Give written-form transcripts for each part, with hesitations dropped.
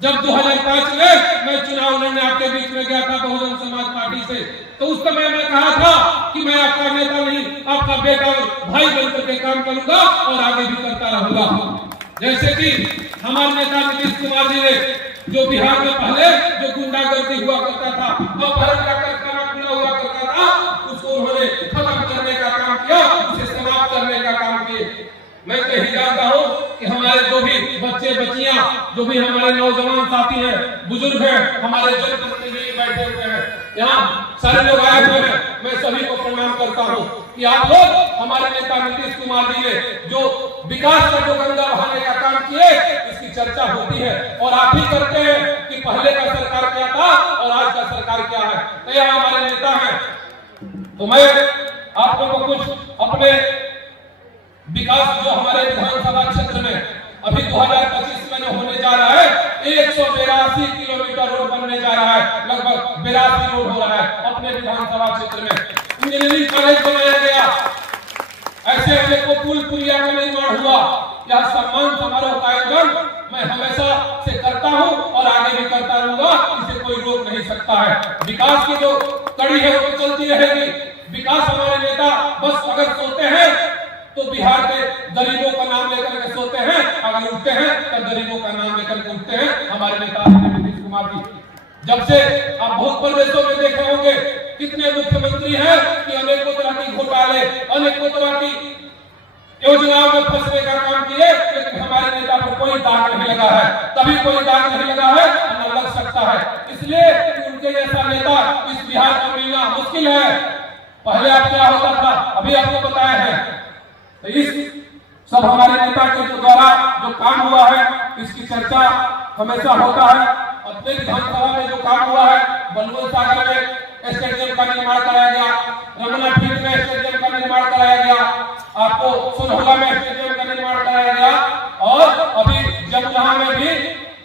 जब 2005 में मैं चुनाव लड़ने आपके बीच में गया था बहुजन समाज पार्टी से, तो उस समय मैं कहा था कि मैं आपका नेता नहीं, आपका बेटा और भाई बनकर के काम करूंगा और आगे भी करता रहूंगा। जैसे कि हमारे नेता नीतीश कुमार जी ने जो बिहार में पहले जो गुंडागर्दी हुआ करता था, अपहरण का कारखाना खुला हुआ करता था, उसको उन्होंने खत्म करने का काम किया, उसे समाप्त करने का काम किया। मैं तो यही जानता हूँ कि हमारे जो भी बच्चे बच्चियां, जो भी हमारे नौजवान साथी हैं, बुजुर्ग हैं, हमारे जनप्रतिनिधि बैठे हुए हैं, यहाँ सारे लोग आए हुए हैं, मैं सभी को प्रणाम करता हूँ कि आप लोग हमारे नेता नीतीश कुमार जी ने जो विकास का जो गंगा बहाने का काम किए, इसकी चर्चा होती है और आप ही करते हैं कि पहले का सरकार क्या था और आज का सरकार क्या है। तो यह हमारे नेता हैं। तो मैं आप लोगों को कुछ अपने विकास जो हमारे विधानसभा क्षेत्र में अभी 2025 में जो होने जा रहा है, 182 किलोमीटर रोड बनने जा रहा है, लगभग 82 रोड हो रहा है अपने विधानसभा क्षेत्र में। इंजीनियरिंग कॉलेज बनाया गया, ऐसे ऐसे को पुल पुलिया का निर्माण हुआ। यह सम्मान समारोह का आयोजन मैं हमेशा से करता हूं और आगे भी करता रहूंगा, इसे कोई रोक नहीं सकता है। विकास की जो कड़ी है वो चलती रहेगी। विकास हमारे नेता बस अगर सोते हैं तो बिहार के गरीबों का नाम लेकर के सोते हैं, अगर उठते हैं तो गरीबों का नाम लेकर के उठते हैं हमारे नेता नीतीश कुमार जी। जब से आप बहुत प्रदेशों में देखे होंगे कितने मुख्यमंत्री हैं कि अनेकों तरह की घोटाले, अनेकों तरह की योजनाओं में फंसने का काम किए, लेकिन हमारे नेता पर कोई दाग नहीं लगा है, कभी कोई दाग नहीं लगा है, न लग सकता है। इसलिए उनके जैसा नेता इस बिहार को मिलना मुश्किल है। पहले आप क्या होता था अभी आपको बताया है। तो इस सब हमारे नेता के द्वारा जो काम हुआ है इसकी चर्चा हमेशा होता है। अपने विधानसभा में जो काम हुआ है, बलवंत सागर में स्टेडियम का निर्माण कराया गया, रमना फील्ड में स्टेडियम का निर्माण कराया गया, आपको सोनहोला में स्टेडियम का निर्माण कराया गया और अभी जमुना में भी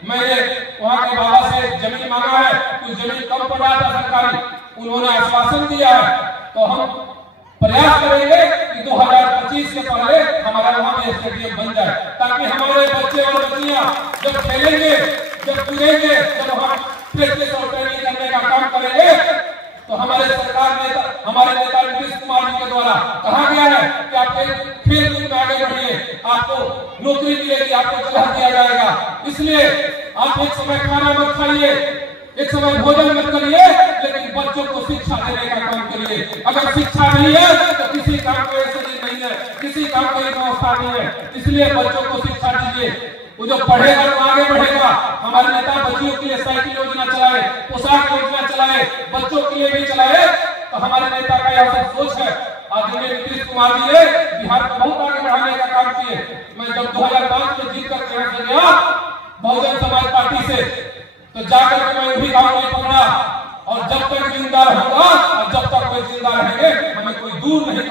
मैंने वहां के बाबा से जमीन मांगा है, कुछ जमीन कम पड़ा था सरकारी, उन्होंने आश्वासन दिया है। तो हम प्रयास करेंगे कि 2025 से पहले हमारा वहां भी स्टेडियम बन जाए, ताकि हमारे बच्चे और बच्चियां जब खेलेंगे, जब कूदेंगे, जब हम प्रैक्टिस और ट्रेनिंग करने का काम करेंगे, तो हमारे सरकार नेता, हमारे नेता नीतीश कुमार जी के द्वारा कहा गया है कि आप खेल कूद में आगे बढ़िए, आपको नौकरी मिलेगी, आपको जगह दिया जाएगा। इसलिए आप एक समय खाना मत खाइए, एक समय भोजन मत करिए, लेकिन बच्चों को शिक्षा देने का काम करिए। अगर शिक्षा नहीं है तो किसी काम को ऐसे नहीं है, किसी काम की व्यवस्था नहीं है। इसलिए बच्चों को शिक्षा दीजिए, वो जो पढ़ेगा तो आगे बढ़ेगा। हमारे नेता बच्चियों के लिए साइकिल योजना चलाए, पोशाक योजना चलाए, बच्चों के लिए भी चलाए। तो हमारे नेता का यह सब सोच है। आदरणीय नीतीश कुमार जी ने बिहार को बहुत आगे बढ़ाने का काम किए। मैं जब 2005 में जीत कर यहाँ से गया बहुजन समाज पार्टी से, तो जाकर के मैं भी गाँव नहीं पकड़ा, और जब तक जिंदा रहूंगा और जब तक कोई जिंदा रहेंगे हमें कोई दूर नहीं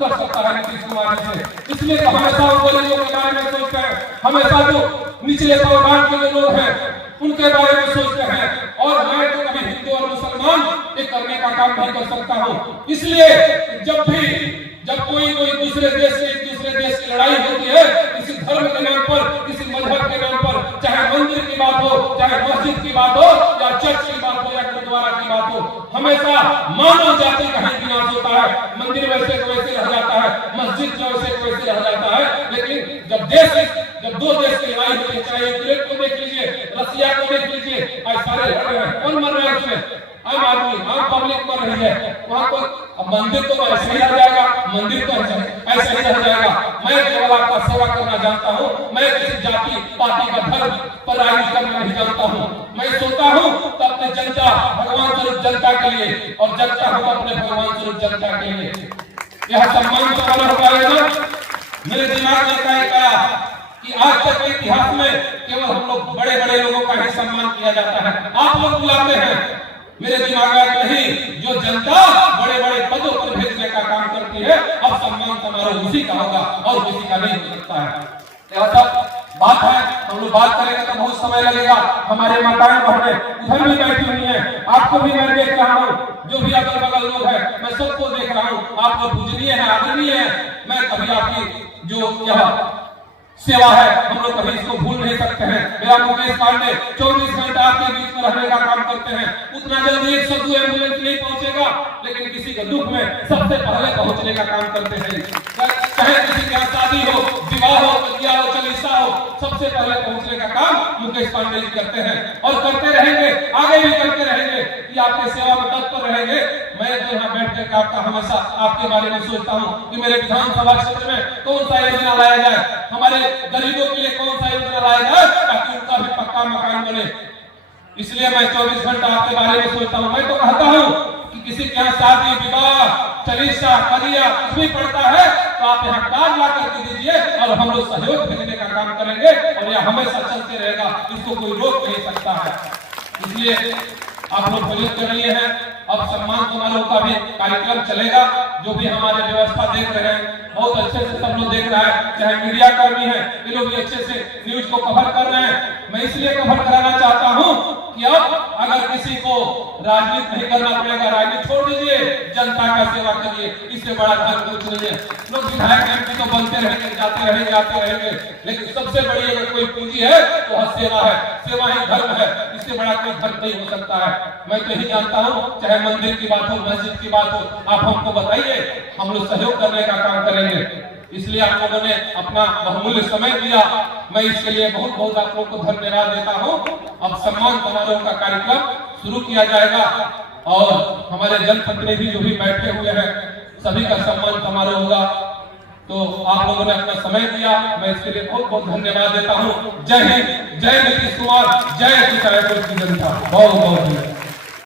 कर सकता है नीतीश कुमार जी से। इसलिए तो हमेशा उन गरीबों के बारे में सोचते हैं, हमेशा जो निचले तबकात के जो लोग हैं उनके बारे में सोचते हैं। और मैं तो कभी हिंदू और मुसलमान एक करने का काम नहीं कर सकता हूँ। इसलिए जब कोई दूसरे देश से एक दूसरे देश की लड़ाई होती है, किसी धर्म के नाम पर, किसी मजहब के नाम पर, चाहे मंदिर की बात हो, चाहे मस्जिद की बात हो, या चर्च की बात हो, या गुरुद्वारा की बात हो, हमेशा मानव जाति का ही विनाश होता है। मंदिर वैसे को वैसे रह जाता है, मस्जिद जो वैसे को वैसे रह जाता है। लेकिन जब दो देश की लड़ाई होती है, चाहे यूक्रेन को देख लीजिए, रसिया को देख लीजिए, आज सारे लड़ रहे हैं, कौन मर रहा है उसमें? आम आदमी, आम पब्लिक मर रही है। वहां पर मंदिर तो ऐसे ही रह जाएगा, मंदिर तो ऐसे ही रह जाएगा। मैं केवल आपका सेवा करना जानता हूँ, मैं किसी जाति पार्टी का धर्म पर राजनीति करना नहीं जानता हूँ। मैं सोता हूँ तो अपने जनता, भगवान स्वरूप जनता के लिए, और जगता हूँ अपने भगवान स्वरूप जनता के लिए। यह सम्मान समारोह का आयोजन मेरे दिमाग में आया कि आज तक के इतिहास में केवल हम लोग बड़े बड़े लोगों का ही सम्मान किया जाता है। आप लोग बुलाते हैं, मेरे दिमाग में नहीं, जो जनता बड़े बड़े पदों पर भेजने का काम करती है, अब सम्मान समारोह उसी का होगा और किसी का नहीं हो सकता है। यह सब बात है, हम लोग बात करेंगे तो बहुत समय लगेगा। हमारे माताएं बहनें उधर भी बैठी हुई हैं, आपको भी मैं देख रहा हूँ, जो भी अगल बगल लोग हैं मैं सबको देख रहा हूँ। आप लोग पूजनीय है, आदरणीय है। मैं कभी आपकी जो यह सेवा है, हम लोग कभी इसको भूल नहीं सकते हैं। मेरा मुकेश पांडे 24 घंटा आपके बीच में रहने का काम करते हैं। उतना जल्दी 102 एम्बुलेंस नहीं पहुंचेगा, लेकिन किसी के दुख में सबसे पहले पहुंचने का काम करते हैं। चाहे किसी की शादी हो, विवाह हो, कन्या हो, चालीसा हो, सबसे पहले पहुंचने का काम मुकेश पांडे जी करते हैं और करते रहेंगे, आगे भी करते रहेंगे। कि आपके सेवा में तत्पर रहेंगे। मैं जो यहाँ बैठ कर आपका हमेशा आपके बारे में सोचता हूँ कि मेरे विधानसभा क्षेत्र में कौन सा योजना लाया जाए, हमारे गरीबों के लिए कौन सा योजना लाया जाए ताकि उनका भी पक्का मकान बने। इसलिए मैं 24 घंटा आपके बारे में सोचता हूँ। मैं तो कहता हूँ कि किसी के यहाँ शादी, विवाह, चालीसा, कन्या कुछ भी पड़ता है तो आप यहाँ कार्ड ला करके दीजिए और हम लोग सहयोग भेजने का काम करेंगे और यह हमेशा चलते रहेगा, इसको कोई रोक नहीं सकता है। इसलिए आप लोग सहयोग कर रहे हैं। अब सम्मान समारोह का भी कार्यक्रम चलेगा। जो भी हमारे व्यवस्था देख रहे हैं, बहुत अच्छे से सब लोग देख रहा है, चाहे मीडिया कर्मी है, ये लोग भी अच्छे से न्यूज को कवर कर रहे हैं। मैं इसलिए कवर कराना चाहता हूं कि अब अगर किसी को राजनीति नहीं करना पड़ेगा, राजनीति छोड़ दीजिए, जनता का सेवा करिए, इससे बड़ा धर्म कुछ नहीं है। लोग विधायक एमपी तो बनते रहेंगे, जाते रहेंगे, आते रहेंगे, लेकिन सबसे बड़ी अगर कोई पूंजी है तो वह सेवा है। सेवा ही धर्म है, इससे बड़ा कोई धर्म नहीं हो सकता है। मैं तो यही जानता हूँ, चाहे मंदिर की बात हो, मस्जिद की बात हो, आप हमको बताइए, हम लोग सहयोग करने का काम करेंगे। इसलिए आप लोगों ने अपना बहुमूल्य समय दिया, मैं इसके लिए बहुत बहुत आप लोगों को धन्यवाद देता हूं। अब सम्मान समारोह का कार्यक्रम शुरू किया जाएगा और हमारे जनप्रतिनिधि जो भी बैठे हुए हैं सभी का सम्मान समारोह होगा। तो आप लोगों ने अपना समय दिया, मैं इसके लिए बहुत बहुत धन्यवाद देता हूं। जय हिंद, जय नीतीश कुमार, जय रायपुर की जनता। बहुत बहुत